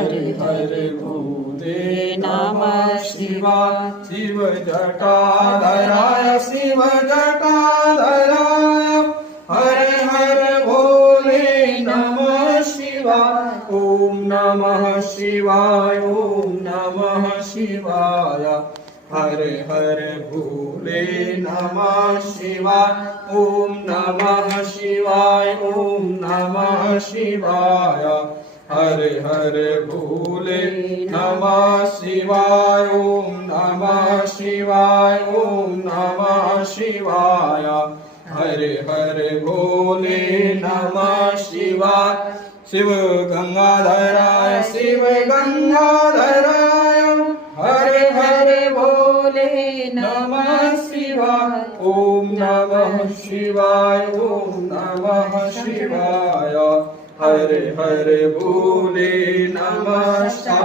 हरे हरे भूते नमः शिवाय। शिव जटाधराय शिव जटाधराय हरे हरे भोले नमः शिवाय। ओम नमः शिवाय ओम नमः शिवाय हरे हरे भोले नमः शिवाय। ओम नमः शिवाय ओम नमः शिवाय हरे हरे भोले नमः शिवाय। ओम नमः शिवाय ओम नमः शिवाय हरे हरे भोले नमः शिवाय। शिव गंगाधराय शिव गंगाधराय हरे हरे भोले नमः शिवाय। ओम नमः शिवाय ओम नमः शिवाय हरे हरे भोले नमः शिवाय।